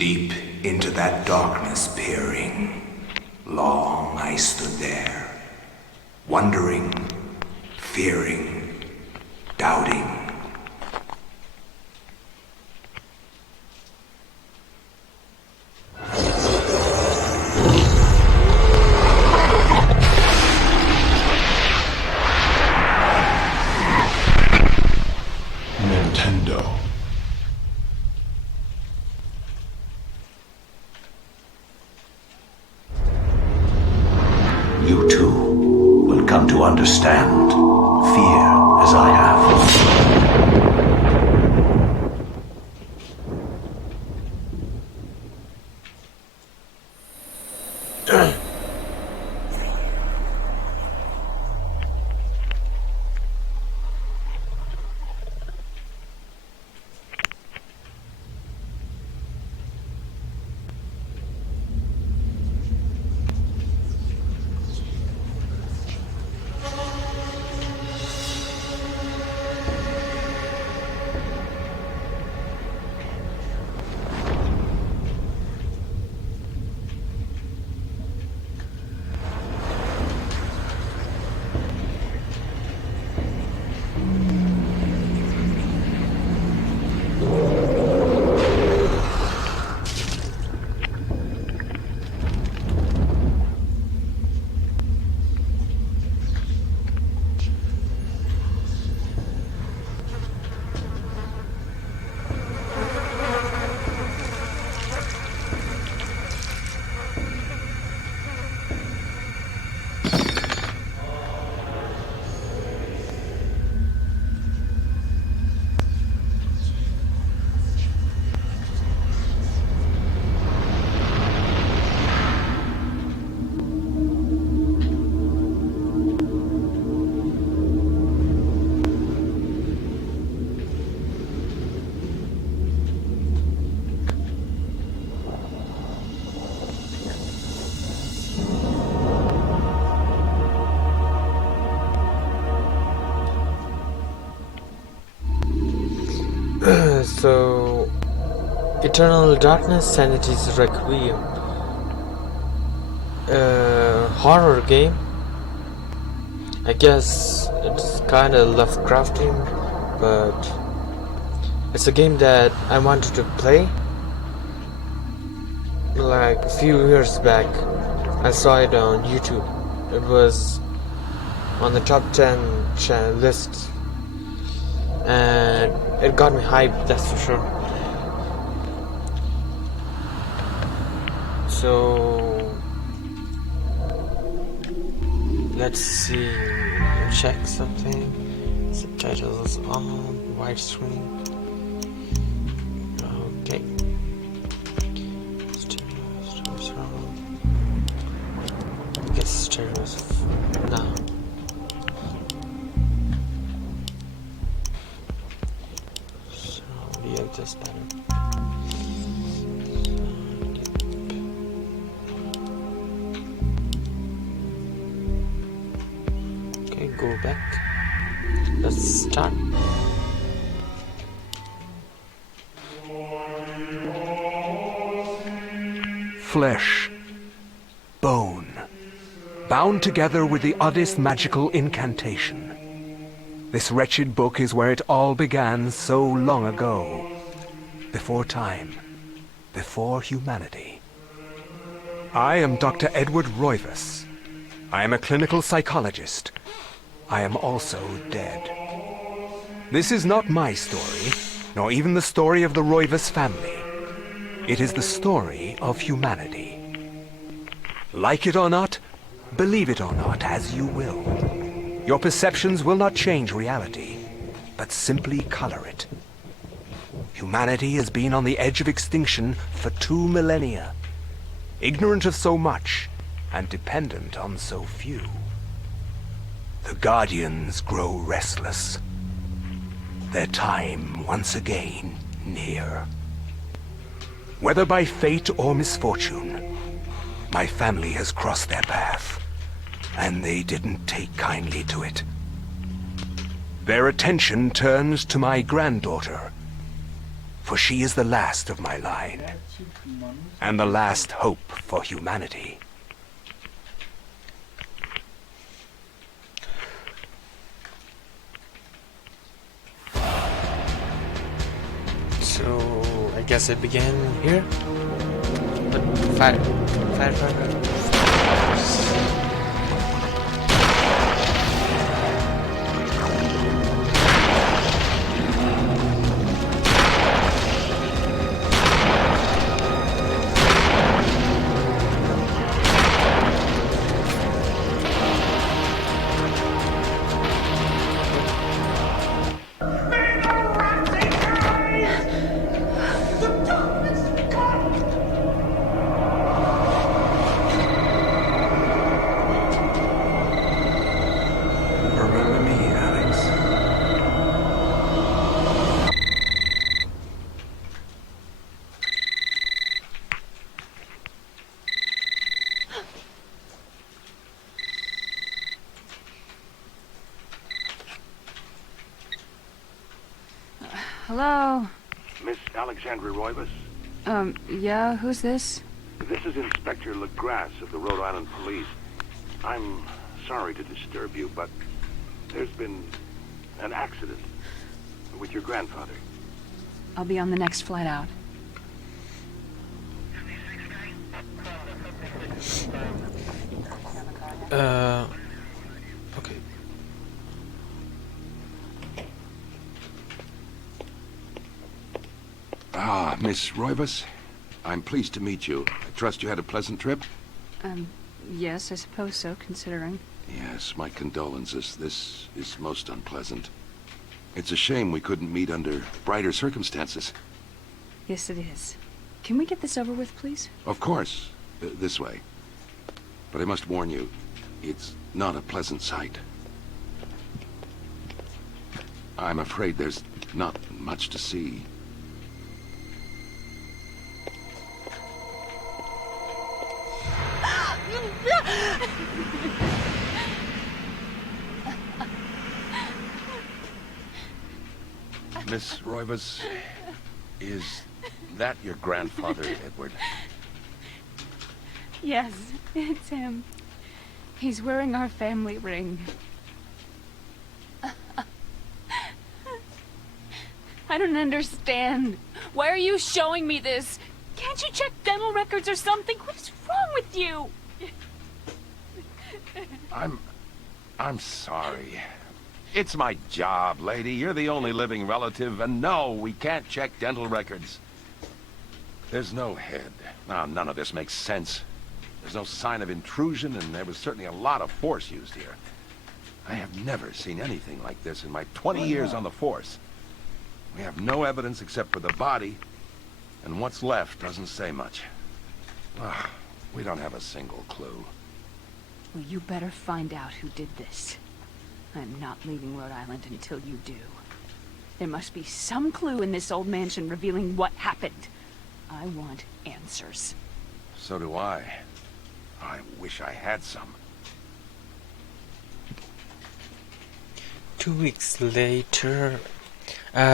Deep into that darkness peering, long I stood there, wondering, fearing, doubting. Nintendo. You too will come to understand fear as I have. So, Eternal Darkness Sanity's Requiem. Horror game. I guess it's kinda Lovecraftian, but it's a game that I wanted to play. Like a few years back, I saw it on YouTube. It was on the top 10 list. And it got me hyped, that's for sure. So let's see, check something. Subtitles on, widescreen. Okay. Stereo surround. I guess stereo's no. Yeah, just better. Okay, go back. Let's start. Flesh, bone, bound together with the oddest magical incantation. This wretched book is where it all began so long ago. Before time, before humanity. I am Dr. Edward Roivas. I am a clinical psychologist. I am also dead. This is not my story, nor even the story of the Roivas family. It is the story of humanity. Like it or not, believe it or not, as you will. Your perceptions will not change reality, but simply color it. Humanity has been on the edge of extinction for 2 millennia, ignorant of so much and dependent on so few. The Guardians grow restless, their time once again near. Whether by fate or misfortune, my family has crossed their path, and they didn't take kindly to it. Their attention turns to my granddaughter. for she is the last of my line, and the last hope for humanity. So I guess it began here. But fire. Remember me, Alex? Hello? Miss Alexandra Roivas? Yeah, who's this? This is Inspector LeGrasse of the Rhode Island Police. I'm sorry to disturb you, but there's been an accident with your grandfather. I'll be on the next flight out. Okay. Ah, Miss Roivas. I'm pleased to meet you. I trust you had a pleasant trip? Yes, I suppose so, considering. Yes, my condolences. This is most unpleasant. It's a shame we couldn't meet under brighter circumstances. Yes, it is. Can we get this over with, please? Of course. This way. But I must warn you, it's not a pleasant sight. I'm afraid there's not much to see. Miss Roivas, is that your grandfather, Edward? Yes, it's him. He's wearing our family ring. I don't understand. Why are you showing me this? Can't you check dental records or something? What's wrong with you? I'm sorry. It's my job, lady. You're the only living relative, and no, we can't check dental records. There's no head. Now, none of this makes sense. There's no sign of intrusion, and there was certainly a lot of force used here. I have never seen anything like this in my 20 years on the force. We have no evidence except for the body, and what's left doesn't say much. We don't have a single clue. Well, you better find out who did this. I'm not leaving Rhode Island until you do. There must be some clue in this old mansion revealing what happened. I want answers. So do I. I wish I had some. 2 weeks later,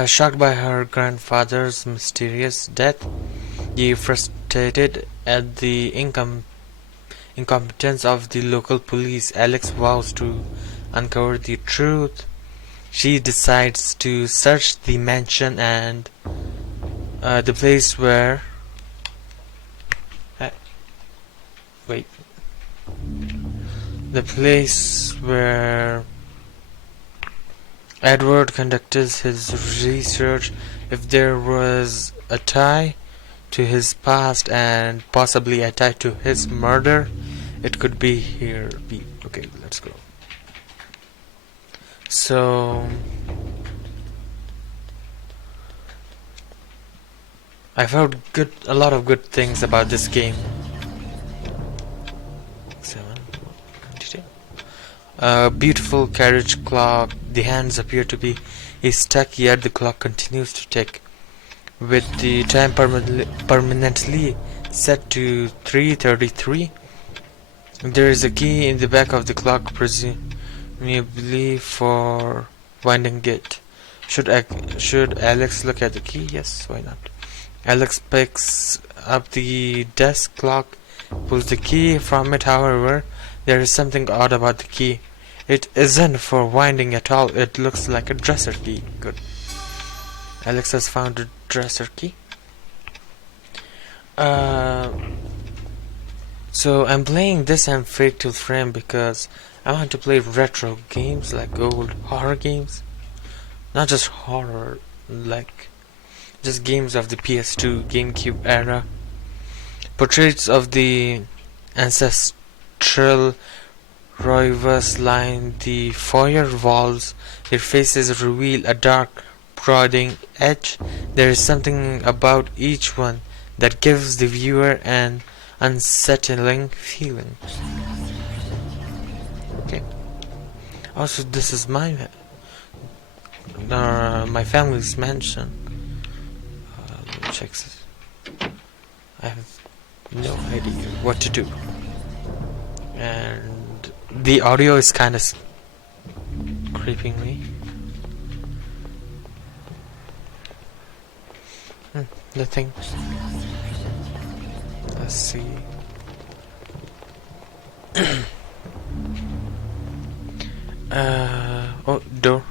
shocked by her grandfather's mysterious death, frustrated at the incompetence of the local police, Alex vows to uncover the truth. She decides to search the mansion and the place where the place where Edward conducted his research. If there was a tie to his past and possibly a tie to his murder, it could be here. Okay, let's go. So I've heard a lot of good things about this game. 7:22. Beautiful carriage clock. The hands appear to be stuck, yet the clock continues to tick, with the time permanently set to 3:33. There is a key in the back of the clock, presumably for winding it. Should Alex look at the key? Yes, why not? Alex picks up the desk clock, pulls the key from it. However, there is something odd about the key. It isn't for winding at all. It looks like a dresser key. Good. Alex has found a dresser key. So I'm playing this and Fatal Frame because I want to play retro games, like old horror games. Not just horror, like just games of the PS2, GameCube era. Portraits of the ancestral Roivas line the foyer walls. Their faces reveal a dark, brooding edge. There is something about each one that gives the viewer an unsettling feeling. Okay. Also, this is my family's mansion. Let me check this. I have no idea what to do, and the audio is kind of creeping me. Nothing. Let's see. Oh, door.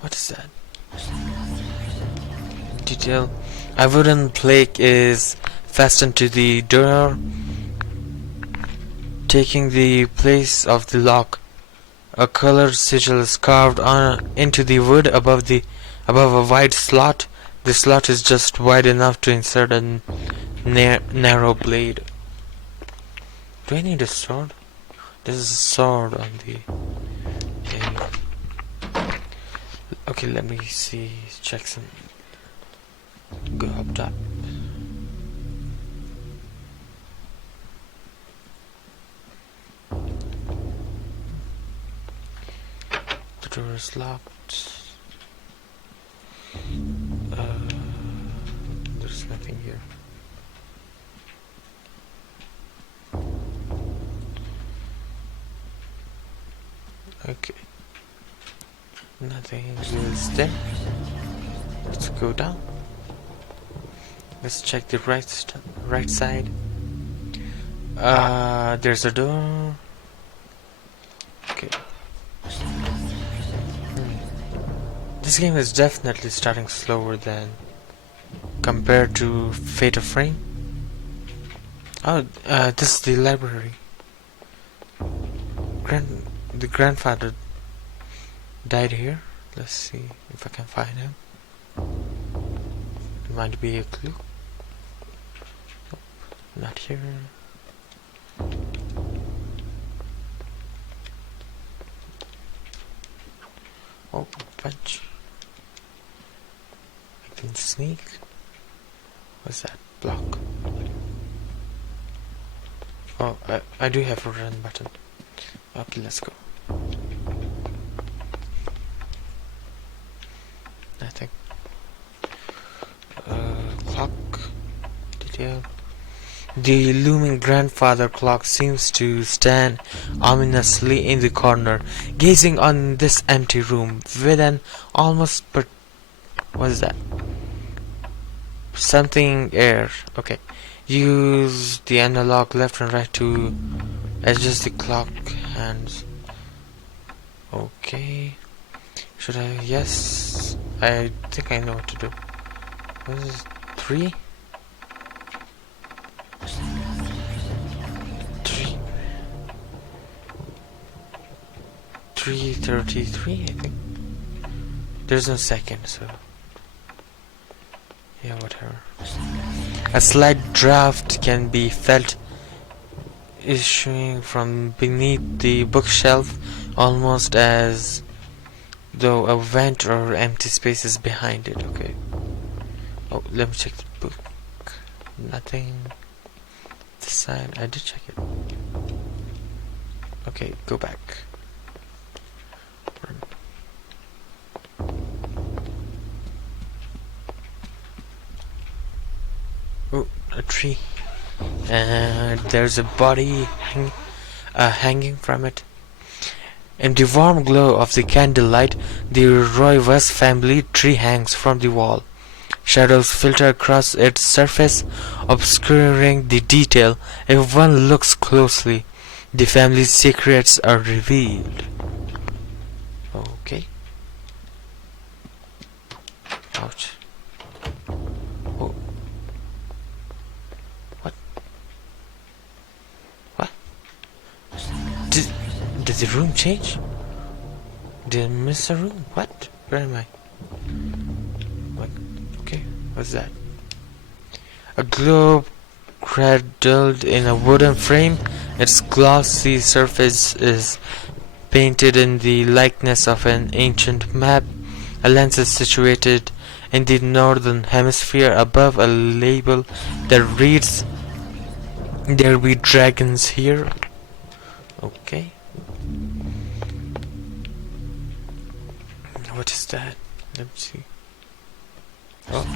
What is that? Detail. A wooden plate is fastened to the door, taking the place of the lock. A colored sigil is carved into the wood above a wide slot. The slot is just wide enough to insert a narrow blade. Do I need a sword? There's a sword on the thing. Okay, let me see. Check some. Go up top. The door is locked. There's nothing here. Okay. Nothing is there. Let's go down. Let's check the right side. There's a door. Okay. This game is definitely starting slower than compared to Fatal Frame. Oh, this is the library. The grandfather died here. Let's see if I can find him. It might be a clue. Nope, not here. Oh, bench. I can sneak. What's that? Block. Oh, I do have a run button. Okay, let's go. Nothing. Clock. Detail. The looming grandfather clock seems to stand ominously in the corner, gazing on this empty room with an almost what is that? Something air. Okay. Use the analog left and right to adjust the clock hands. Okay. Should I? Yes. I think I know what to do. What is this? 3? 3:33, I think. There's no second, so yeah, whatever. A slight draft can be felt issuing from beneath the bookshelf, almost as though a vent or empty space is behind it. Okay. Oh, let me check the book. Nothing. This side, I did check it. Okay, go back. Run. Oh, a tree. And there's a body hanging from it. In the warm glow of the candlelight, the Roivas family tree hangs from the wall. Shadows filter across its surface, obscuring the detail. If one looks closely, the family's secrets are revealed. Okay. Ouch. Oh. What? What? Did the room change? Did I miss a room? What? Where am I? What? Okay, what's that? A globe cradled in a wooden frame. Its glossy surface is painted in the likeness of an ancient map. A lens is situated in the northern hemisphere above a label that reads, "There be dragons here." Okay. What is that? Let me see. Oh.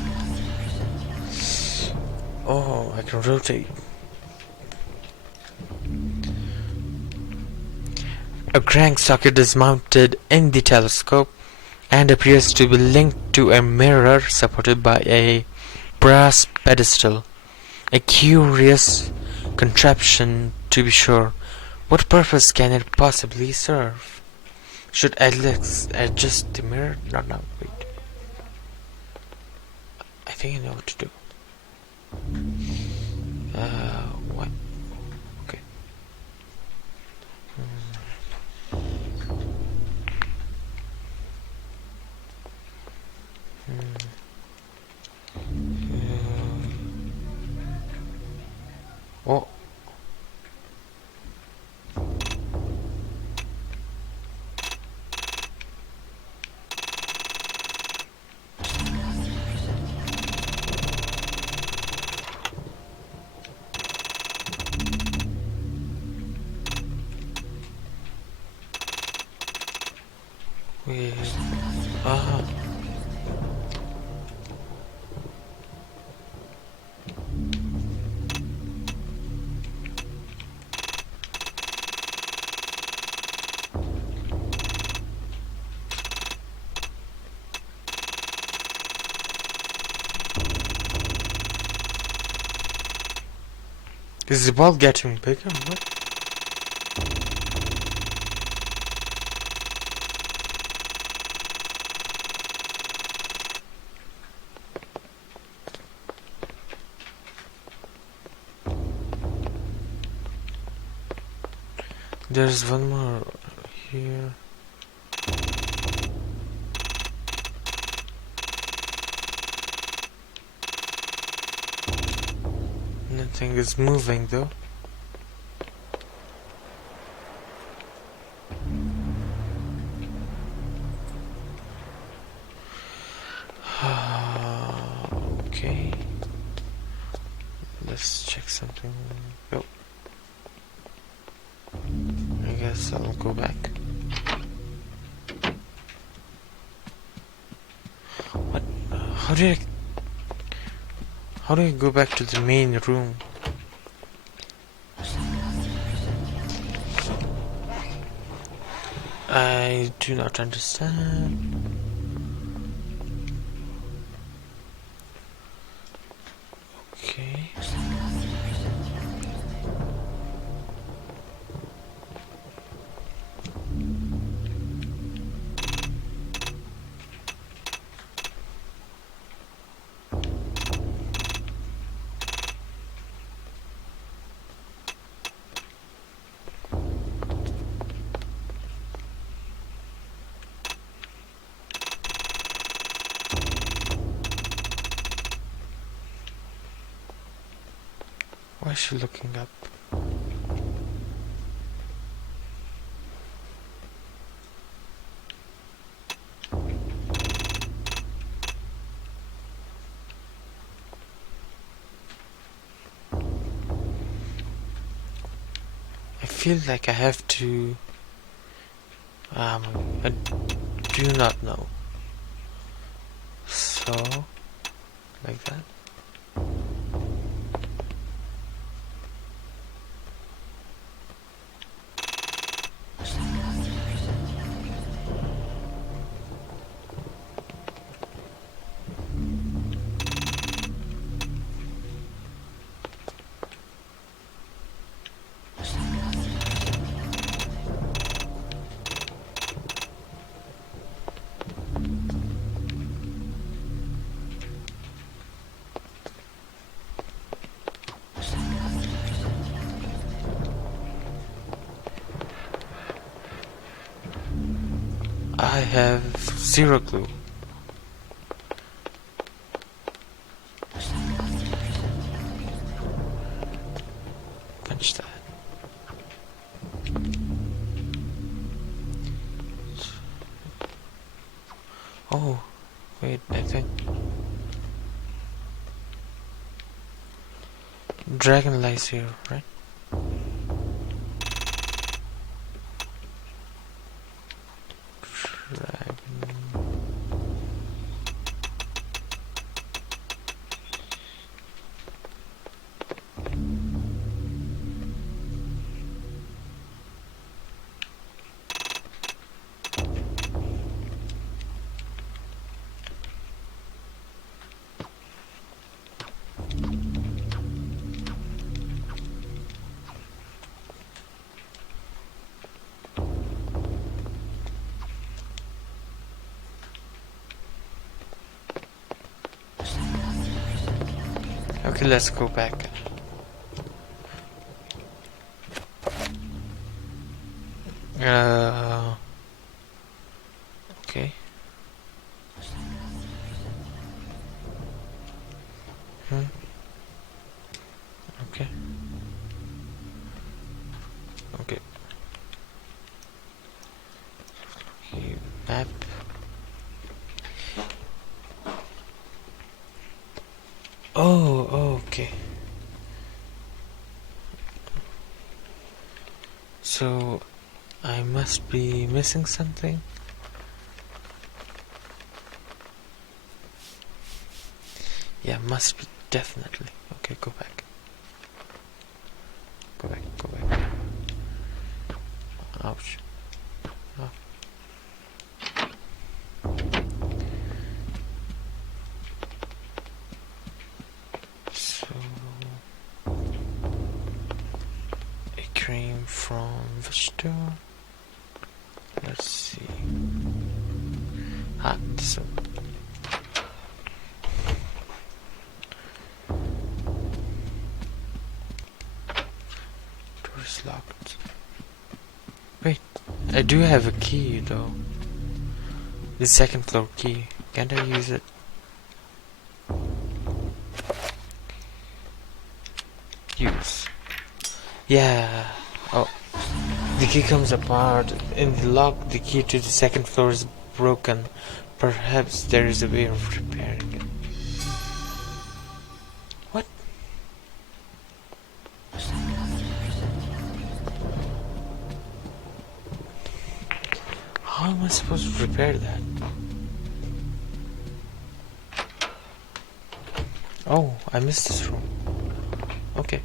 Oh, I can rotate. A crank socket is mounted in the telescope and appears to be linked to a mirror supported by a brass pedestal. A curious contraption, to be sure. What purpose can it possibly serve? Should Alex adjust the mirror? No, wait. I think I know what to do. What? Okay. Oh. Wait. Ah. Is the ball getting bigger? What? There's one more here. Nothing is moving though. Okay. Let's check something. Oh. I guess I'll go back. What? How do I go back to the main room? I do not understand. Okay. Why is she looking up? I feel like I have to... I do not know. So, like that. I have zero clue. Punch that. Oh, wait, I think dragon lies here, right? Dragon. Okay, let's go back. Okay. Okay. Okay. Map. Oh, okay. So, I must be missing something. Yeah, must be, definitely. Okay, go back. Go back, go back. Ouch. Oh. So, it came from which door? Let's see. Ah, this one. Door is locked. Wait, I do have a key though. The second floor key. Can't I use it? Use. Yeah. Oh. The key comes apart. In the lock, the key to the second floor is broken. Perhaps there is a way of repairing it. What? How am I supposed to repair that? Oh, I missed this room. Okay.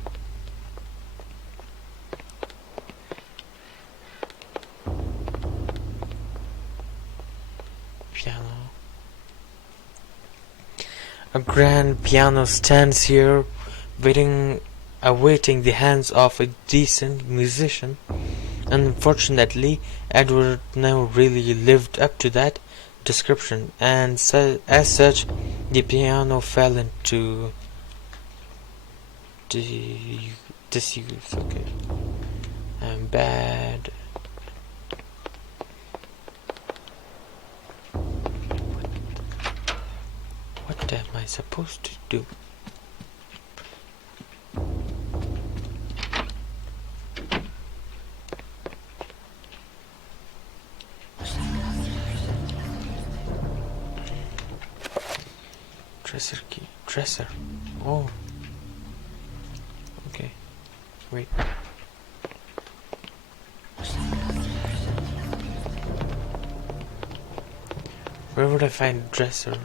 Piano. A grand piano stands here, awaiting the hands of a decent musician. Unfortunately, Edward never really lived up to that description, and as such, the piano fell into disuse. Okay, I'm bad. What am I supposed to do? Dresser key. Dresser. Oh. Okay. Wait. Where would I find a dresser?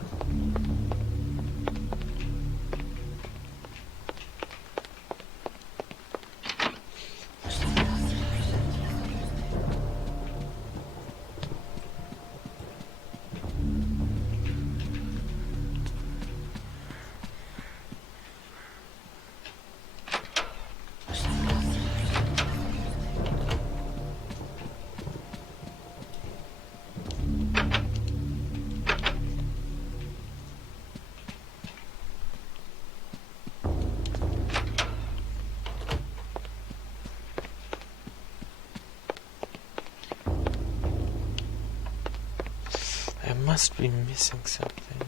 I must be missing something.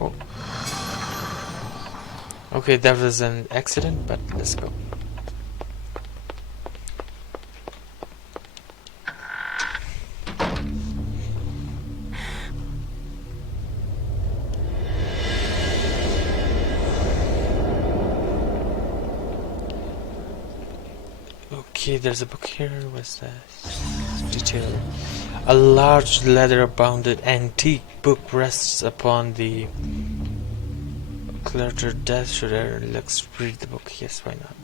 Oh. Okay, that was an accident, but let's go. Okay, there's a book here. What's that? Detail. A large leather-bounded antique book rests upon the cluttered desk. Should I let's read the book? Yes, why not?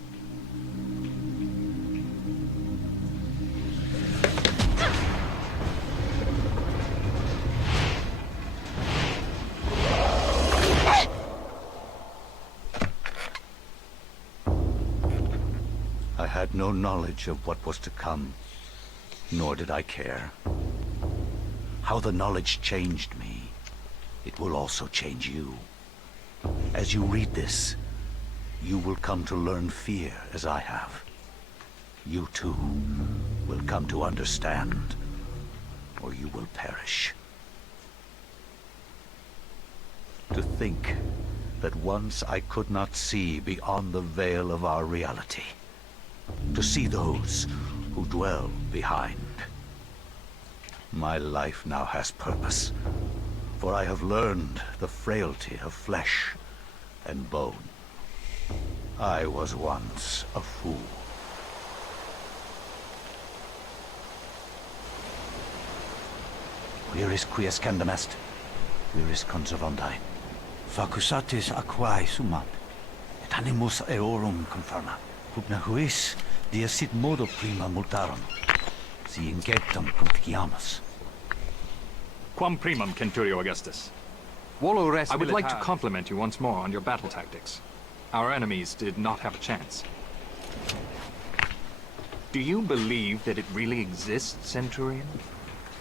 I had no knowledge of what was to come, nor did I care. How the knowledge changed me, it will also change you. As you read this, you will come to learn fear as I have. You too will come to understand, or you will perish. To think that once I could not see beyond the veil of our reality. To see those who dwell behind. My life now has purpose, for I have learned the frailty of flesh and bone. I was once a fool. Where is Quies Candamest? Where is Conservondai? Facusatis aquae sumat, et animus eorum conferma. Pugna huis, dia sit modo prima multarum, si ingetum conficiamus. Quam primum, Centurio Augustus. I would like to compliment you once more on your battle tactics. Our enemies did not have a chance. Do you believe that it really exists, Centurion?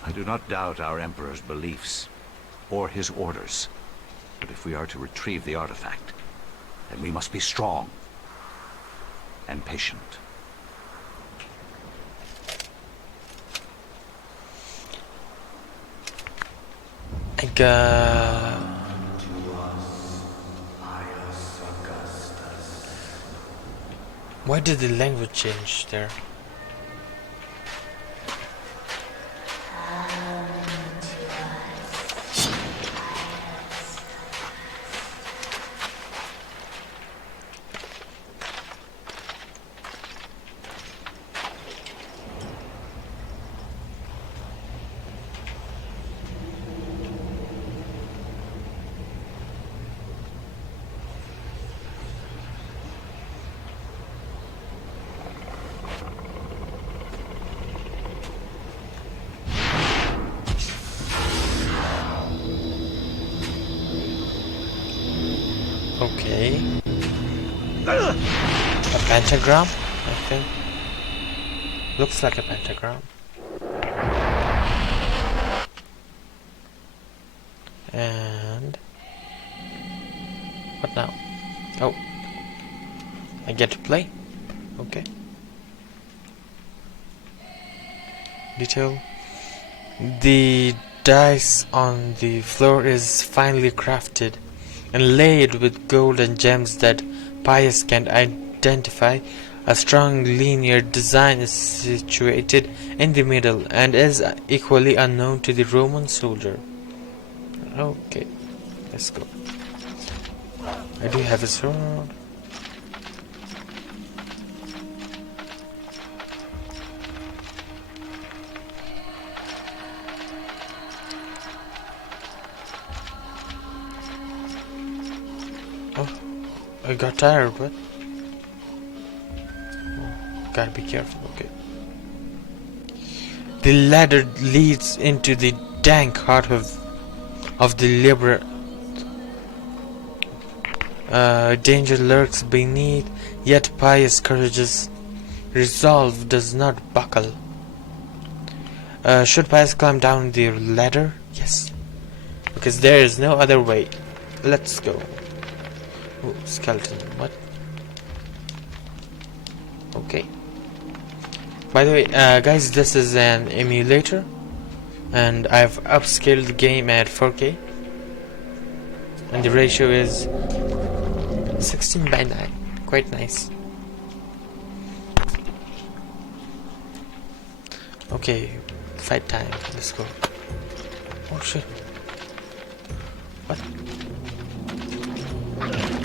I do not doubt our Emperor's beliefs, or his orders. But if we are to retrieve the artifact, then we must be strong and patient. Why did the language change there? Okay. A pentagram, I think. Looks like a pentagram. And what now? Oh, I get to play. Okay. Detail. The dice on the floor is finely crafted and laid with gold and gems that Pius can identify. A strong linear design is situated in the middle and is equally unknown to the Roman soldier. Okay, let's go. I do have a sword. Oh, I got tired, but gotta be careful. Okay. The ladder leads into the dank heart of the labyrinth. Danger lurks beneath, yet Pius' courageous resolve does not buckle. Should Pius climb down the ladder? Yes, because there is no other way. Let's go. Oh, skeleton. What? Okay. By the way, guys, this is an emulator, and I've upscaled the game at 4K, and the ratio is 16:9. Quite nice. Okay, fight time. Let's go. Oh shit. What?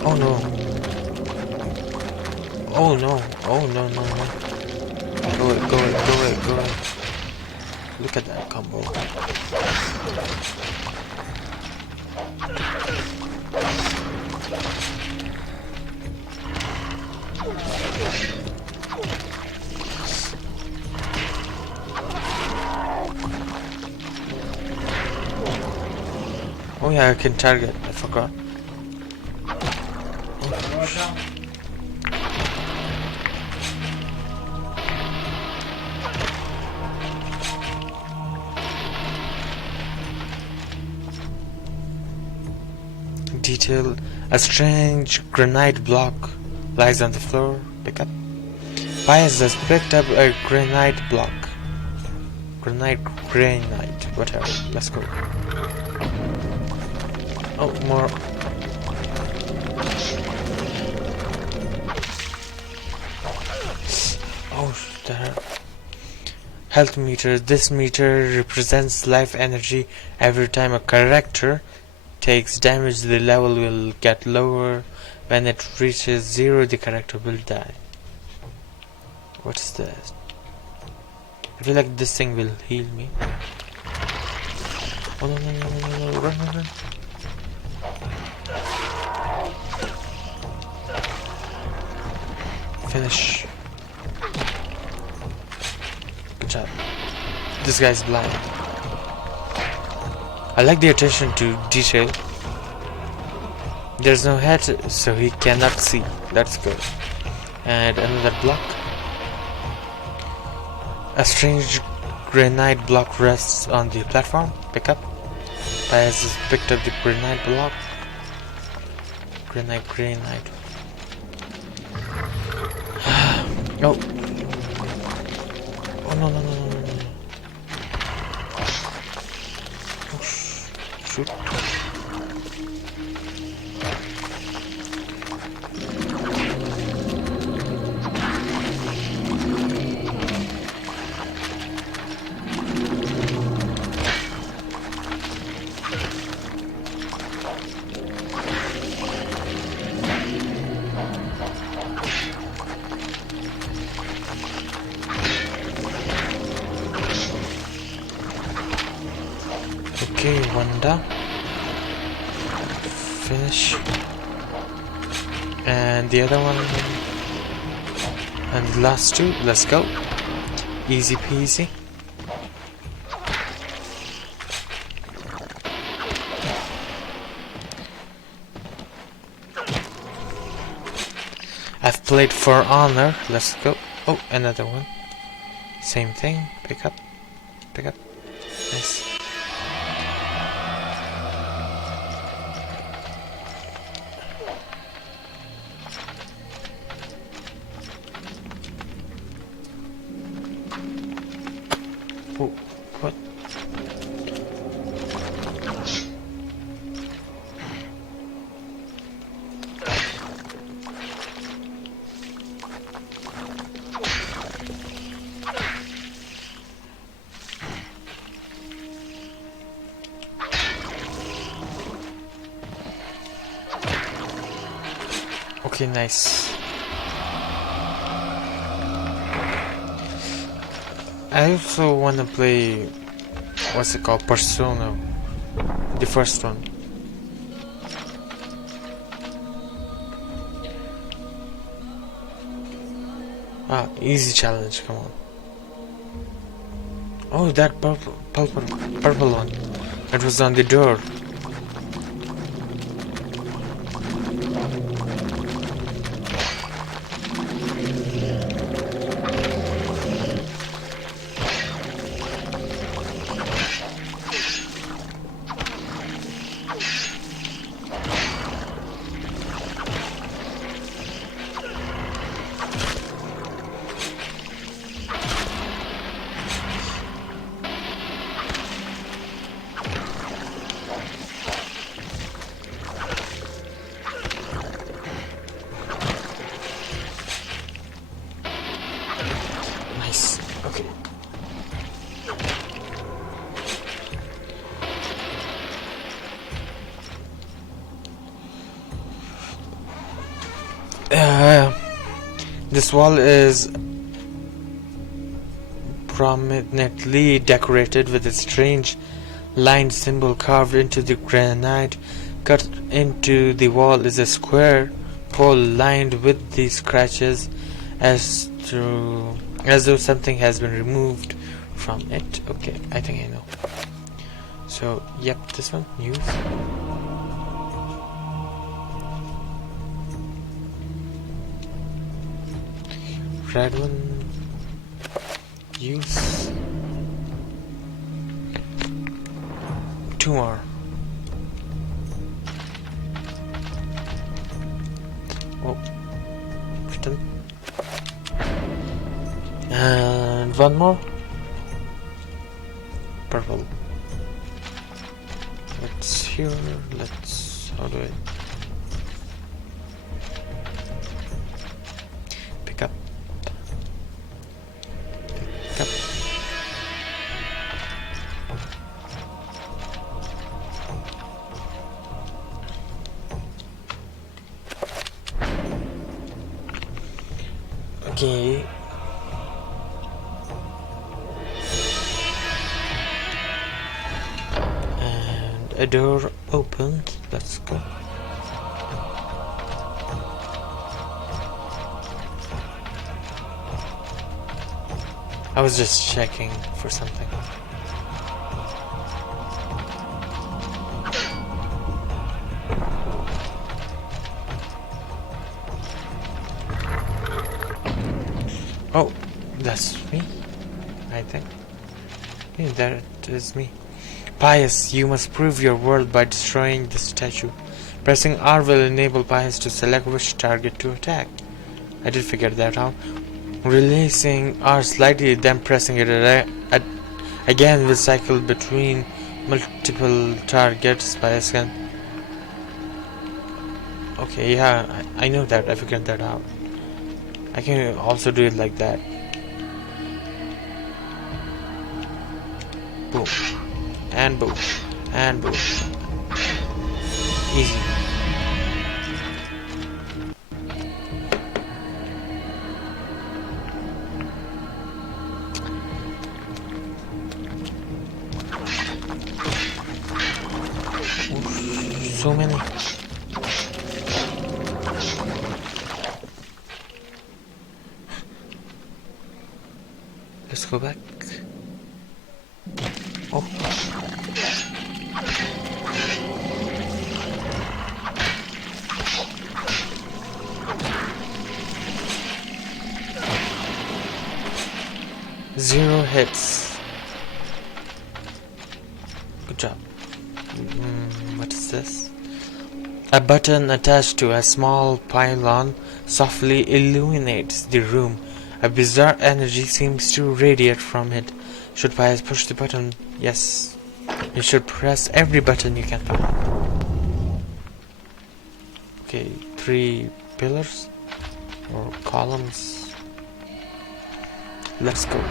Oh no. Oh no. Oh no, no, no. Go away, go away, go away, go away. Look at that combo. Oh yeah, I can target. I forgot. Detail. A strange granite block lies on the floor. Pick up. Pius has picked up a granite block. Granite, whatever. Let's go. Oh, more. Oh, there. Health meter. This meter represents life energy. Every time a character takes damage, the level will get lower. When it reaches 0, the character will die. What is this? I feel like this thing will heal me. Oh no, no, no, no, no, no. Run, run, run. Finish. Good job. This guy's blind. I like the attention to detail. There's no head, so he cannot see. That's good. And another block. A strange granite block rests on the platform. Pick up. Pius has picked up the granite block. Granite. No. Oh no, no, no, no, no, no. Oh, shoot. Okay, one down. Finish. And the other one. And the last two. Let's go. Easy peasy. I've played For Honor. Let's go. Oh, another one. Same thing. Pick up. Pick up. Nice. Oh, what? Okay, nice. I also wanna play, what's it called, Persona, the first one. Ah, easy challenge, come on. Oh, that purple one. It was on the door. This wall is prominently decorated with a strange lined symbol carved into the granite. Cut into the wall is a square hole lined with these scratches as though something has been removed from it. Okay, I think I know. So, yep, this one, use. Red one, use. 2 more. Oh, written. And 1 more. Purple. Let's here. Let's. How do I pick up? Pick up. Okay. And a door opened. Let's go. I was just checking for something. Oh, that's me, I think. Yeah, that is me. Pius, you must prove your worth by destroying the statue. Pressing R will enable Pius to select which target to attack. I did figure that out. Releasing R slightly, then pressing it again will cycle between multiple targets. Pius can... Okay, yeah, I know that. I figured that out. I can also do it like that. Boom. And boom. And boom. Easy. Oof, so many. Let's go back. Oh. Zero hits. Good job. What is this? A button attached to a small pylon softly illuminates the room. A bizarre energy seems to radiate from it. Should Pius push the button? Yes. You should press every button you can find. Okay, 3 pillars or columns. Let's go.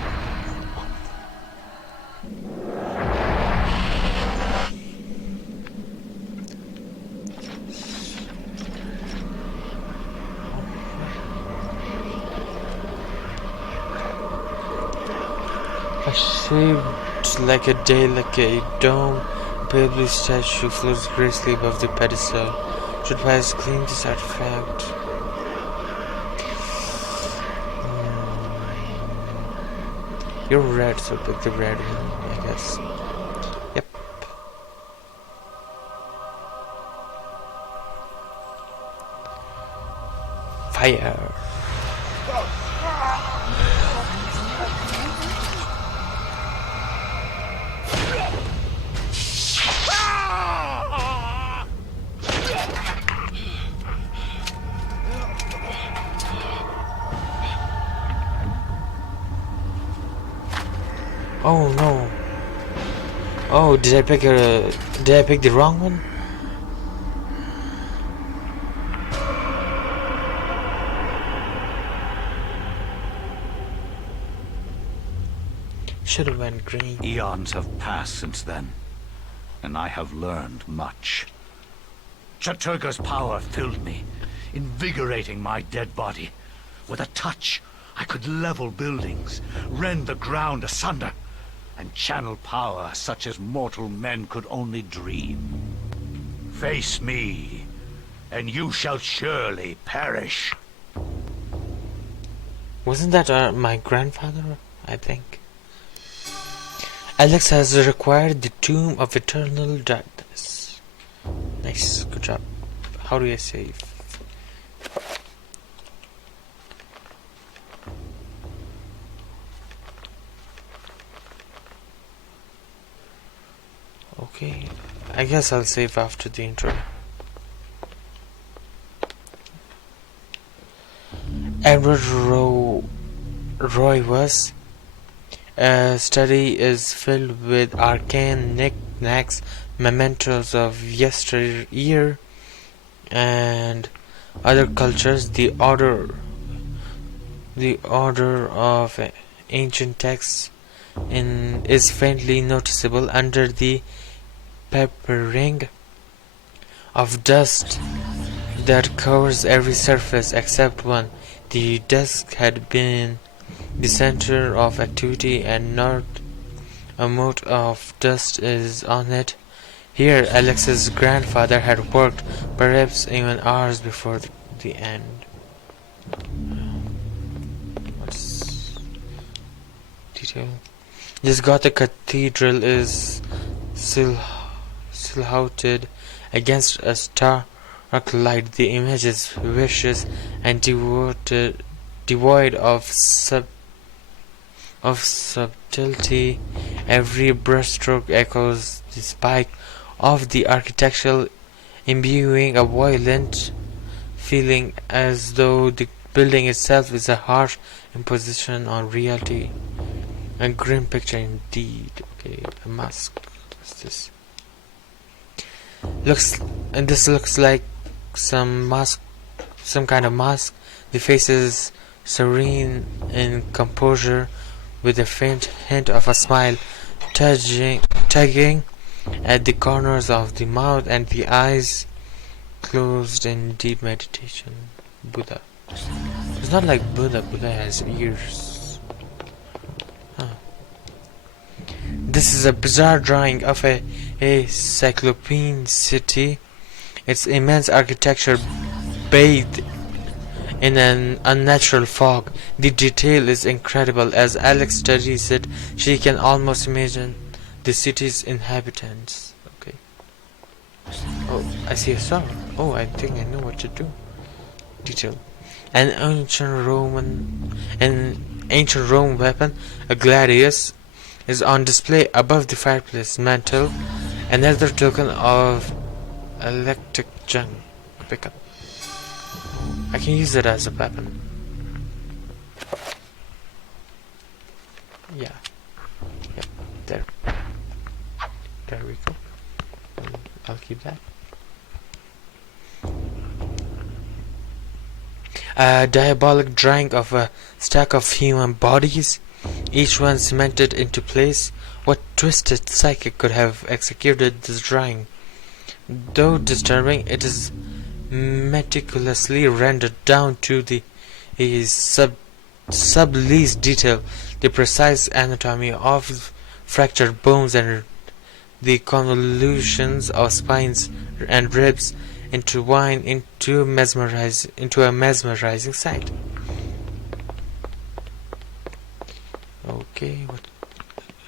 Shaped like a day, like a dome, a pale blue statue floats gracefully above the pedestal. Should Pius claim this artifact? You're red, so pick the red one, I guess. Yep. Fire. Oh no. Oh, did I pick the wrong one? Should have went green. Eons have passed since then, and I have learned much. Chattur'gha's power filled me. invigorating my dead body. With a touch, I could level buildings, rend the ground asunder, and channel power such as mortal men could only dream. Face me, and you shall surely perish. Wasn't that my grandfather? I think. Alex has required the Tomb of Eternal Darkness. Nice, good job. How do I save? Okay, I guess I'll save after the intro. Edward Roy was. Study is filled with arcane knick-knacks, mementos of yesteryear and other cultures. The order of ancient texts is faintly noticeable under the peppering of dust that covers every surface except one. The desk had been the center of activity, and not a mote of dust is on it. Here Alex's grandfather had worked, perhaps even hours before the end. What's detail? This Gothic cathedral is silhouetted against a stark light. The image is vicious and devoid of subtlety. Every brushstroke echoes the spike of the architectural, imbuing a violent feeling as though the building itself is a harsh imposition on reality. A grim picture indeed. Okay, a mask. What's this? This looks like some kind of mask. The face is serene in composure, with a faint hint of a smile tugging at the corners of the mouth, and the eyes closed in deep meditation. Buddha. It's not like Buddha. Buddha has ears. Huh. This is a bizarre drawing of a cyclopean city, its immense architecture bathed in an unnatural fog. The detail is incredible. As Alex studies it, she can almost imagine the city's inhabitants. Okay. Oh, I see a star. Oh, I think I know what to do. Detail. An ancient Rome weapon, a gladius, is on display above the fireplace mantel. Another token of electric junk. Pick up. I can use it as a weapon. Yeah. Yep. There. There we go. I'll keep that. A diabolic drawing of a stack of human bodies, each one cemented into place. What twisted psychic could have executed this drawing? Though disturbing, it is meticulously rendered down to the sub-least detail. The precise anatomy of fractured bones and the convolutions of spines and ribs intertwine into a mesmerizing sight. Okay, what?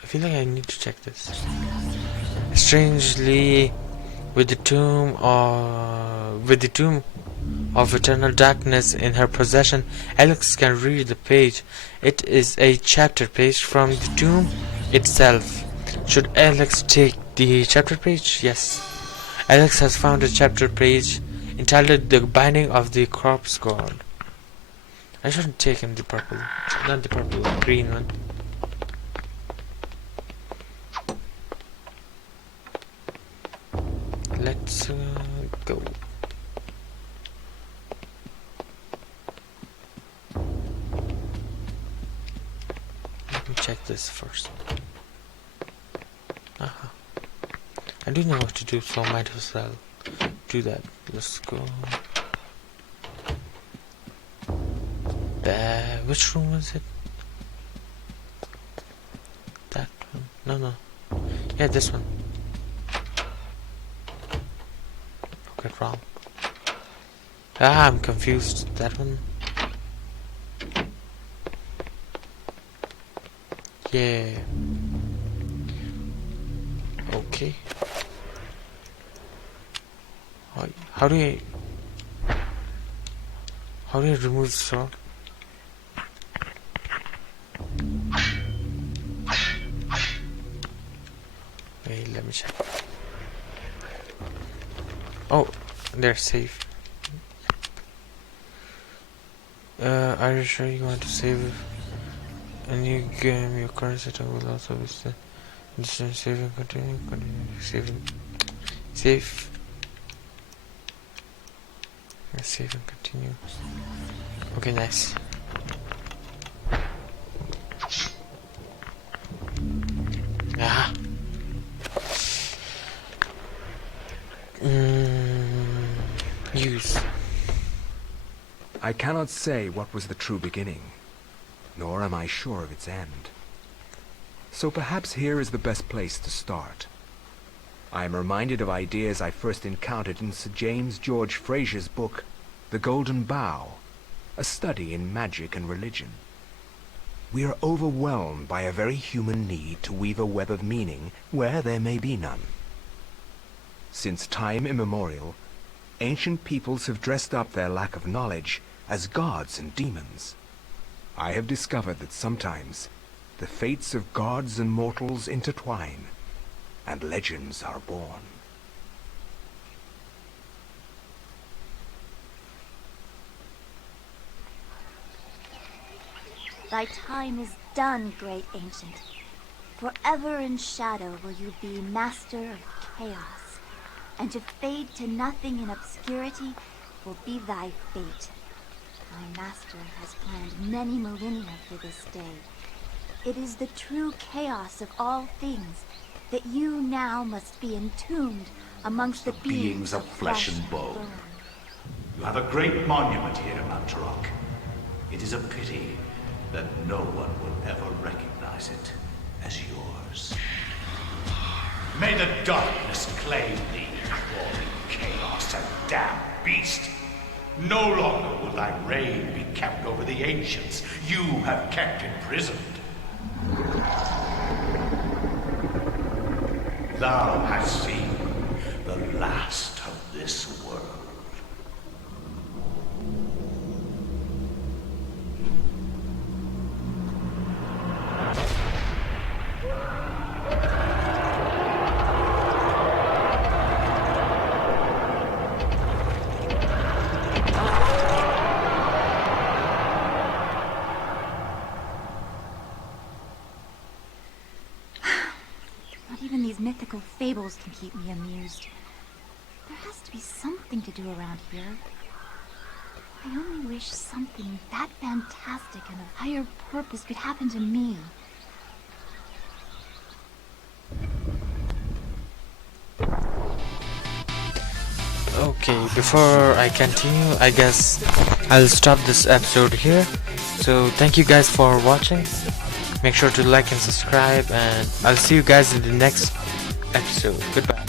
I feel like I need to check this. Strangely, with the tomb of eternal darkness in her possession, Alex can read the page. It is a chapter page from the tomb itself. Should Alex take the chapter page? Yes. Alex has found a chapter page entitled The Binding of the Corpse God. I shouldn't take him the purple. Not the purple, the green one. Let's go. Let me check this first. I do know what to do, so I might as well do that. Let's go. Which room was it? That one? No. Yeah, this one. Okay, wrong. I'm confused. That one? Yeah. Okay. How do I remove the straw? Wait, let me check. Oh, they're safe. Are you sure you want to save a new game? Your current setup will also be set. Saving, continue, saving, save. Save and continue. Okay, nice. Ah. Use. I cannot say what was the true beginning, nor am I sure of its end. So perhaps here is the best place to start. I am reminded of ideas I first encountered in Sir James George Frazer's book, The Golden Bough, a study in magic and religion. We are overwhelmed by a very human need to weave a web of meaning where there may be none. Since time immemorial, ancient peoples have dressed up their lack of knowledge as gods and demons. I have discovered that sometimes the fates of gods and mortals intertwine, and legends are born. Thy time is done, great ancient. Forever in shadow will you be master of chaos, and to fade to nothing in obscurity will be thy fate. Thy master has planned many millennia for this day. It is the true chaos of all things that you now must be entombed amongst the beings of flesh and bone. You have a great monument here, Mount Turok. It is a pity that no one will ever recognize it as yours. May the darkness claim thee, crawling chaos and damned beast. No longer will thy reign be kept over the ancients you have kept imprisoned. Thou hast seen the last of this world. Mythical fables can keep me amused. There has to be something to do around here. I only wish something that fantastic and of higher purpose could happen to me. Okay, before I continue, I guess I'll stop this episode here. So thank you guys for watching. Make sure to like and subscribe, and I'll see you guys in the next episode. Goodbye.